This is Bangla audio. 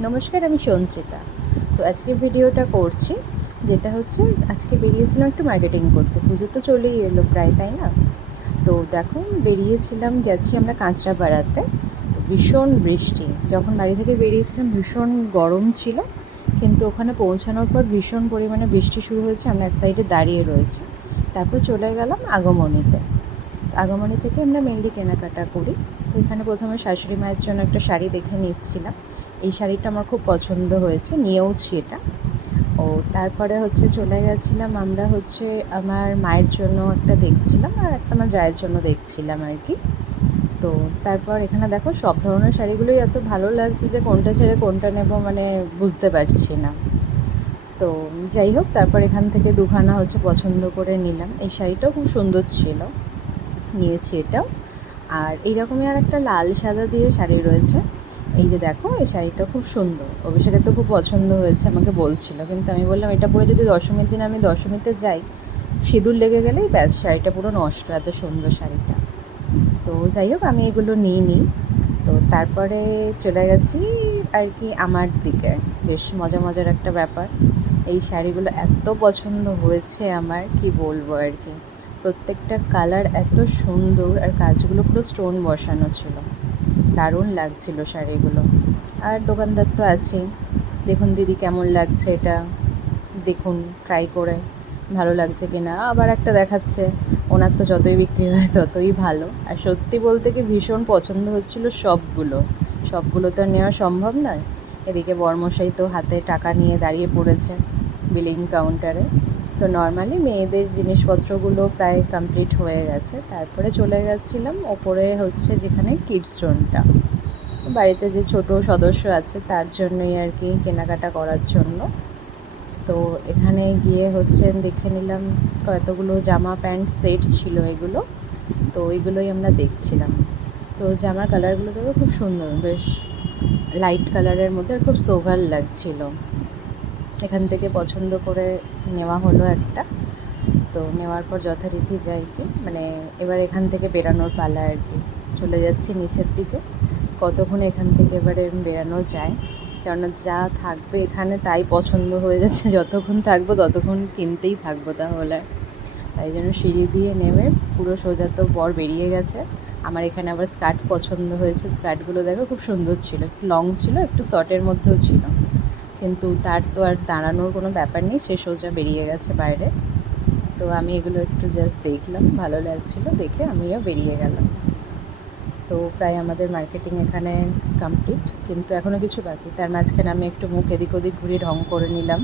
নমস্কার, আমি সঞ্চিতা। তো আজকের ভিডিওটা করছি, যেটা হচ্ছে আজকে বেরিয়েছিলাম একটু মার্কেটিং করতে। পুজো তো চলেই এলো প্রায়, তাই না? তো দেখো, বেরিয়েছিলাম, গেছি আমরা কাঁচরাপাড়াতে। তো ভীষণ বৃষ্টি। যখন বাড়ি থেকে বেরিয়েছিলাম ভীষণ গরম ছিল, কিন্তু ওখানে পৌঁছানোর পর ভীষণ পরিমাণে বৃষ্টি শুরু হয়েছে। আমরা এক সাইডে দাঁড়িয়ে রয়েছি। তারপর চলে গেলাম আগমনীতে। আগমনী থেকে আমরা মেনলি কেনাকাটা করি। তো এখানে প্রথমে শাশুড়ি মায়ের জন্য একটা শাড়ি দেখে নিচ্ছিলাম। এই শাড়িটা আমার খুব পছন্দ হয়েছে, নিয়েওছি এটা। ও তারপরে চলে গেছিলাম আমরা আমার মায়ের জন্য একটা দেখছিলাম, আর একটা আমার জায়ের জন্য দেখছিলাম আর কি। তো তারপর এখানে দেখো, সব ধরনের শাড়িগুলোই এত ভালো লাগছে যে কোনটা ছেড়ে কোনটা নেব মানে বুঝতে পারছি না। তো যাই হোক, তারপর এখান থেকে দুখানা পছন্দ করে নিলাম। এই শাড়িটাও খুব সুন্দর ছিল, নিয়েছি এটাও। আর এইরকমই আর একটা লাল সাদা দিয়ে শাড়ি রয়েছে। এই যে দেখো, এই শাড়িটা খুব সুন্দর। অভিষেকের তো খুব পছন্দ হয়েছে, আমাকে বলছিল, কিন্তু আমি বললাম এটা পরে যদি দশমীর দিন আমি দশমীতে যাই, সিঁদুর লেগে গেলেই ব্যাস, শাড়িটা পুরো নষ্ট। এত সুন্দর শাড়িটা। তো যাই হোক, আমি এগুলো নিই। তো তারপরে চলে গেছি আর কি আমার দিকে। বেশ মজার একটা ব্যাপার, এই শাড়িগুলো এত পছন্দ হয়েছে আমার, কি বলবো আর কি। প্রত্যেকটা কালার এত সুন্দর, আর কাজগুলো পুরো স্টোন বসানো ছিল। দারুণ লাগছিল শাড়িগুলো। আর দোকানদার তো আছেই। দেখুন দিদি, কেমন লাগছে এটা, দেখুন ট্রাই করে ভালো লাগছে কি না। আবার একটা দেখাচ্ছে, ওনার তো যতই বিক্রি হয় ততই ভালো। আর সত্যি বলতে কি, ভীষণ পছন্দ হচ্ছিল সবগুলো তো নেওয়া সম্ভব নয়। এদিকে বরমশাই তো হাতে টাকা নিয়ে দাঁড়িয়ে পড়েছে বিলিং কাউন্টারে। তো নর্মালি মেয়েদের জিনিসপত্রগুলো প্রায় কমপ্লিট হয়ে গেছে। তারপরে চলে গেছিলাম ওপরে, যেখানে কিডস জোনটা, বাড়িতে যে ছোট সদস্য আছে তার জন্যই আর কি, কেনাকাটা করার জন্য। তো এখানে গিয়ে দেখে নিলাম কতগুলো জামা প্যান্ট সেট ছিল এগুলো। তো ওইগুলোই আমরা দেখছিলাম। তো জামার কালারগুলো দেখো খুব সুন্দর, বেশ লাইট কালারের মধ্যে, খুব সোভার লাগছিল। এখান থেকে পছন্দ করে নেওয়া হলো একটা। তো নেওয়ার পর যথারীতি যাই কি, এবার এখান থেকে বেরানোর পালা আর কি। চলে যাচ্ছি নিচের দিকে। কতক্ষণ এখান থেকে এবারে বেরানো যায়, কেননা যা থাকবে এখানে তাই পছন্দ হয়ে যাচ্ছে। যতক্ষণ থাকবো ততক্ষণ কিনতেই থাকবো তাহলে। তাই জন্য সিঁড়ি দিয়ে নেমে পুরো সোজা তো বর বেরিয়ে গেছে। আমার এখানে আবার স্কার্ট পছন্দ হয়েছে। স্কার্টগুলো দেখো খুব সুন্দর ছিল, একটু লং ছিল, একটু শর্টের মধ্যেও ছিল, কিন্তু তার তো আর দাঁড়ানোর কোনো ব্যাপার নেই, সে সোজা বেরিয়ে গেছে বাইরে। তো আমি এগুলো একটু জাস্ট দেখলাম, ভালো লাগছিলো দেখে আমিও বেরিয়ে গেলাম। তো প্রায় আমাদের মার্কেটিং এখানে কমপ্লিট, কিন্তু এখনও কিছু বাকি। তার মাঝখানে আমি একটু মুখ এদিক ওদিক ঘুরিয়ে ঢং করে নিলাম।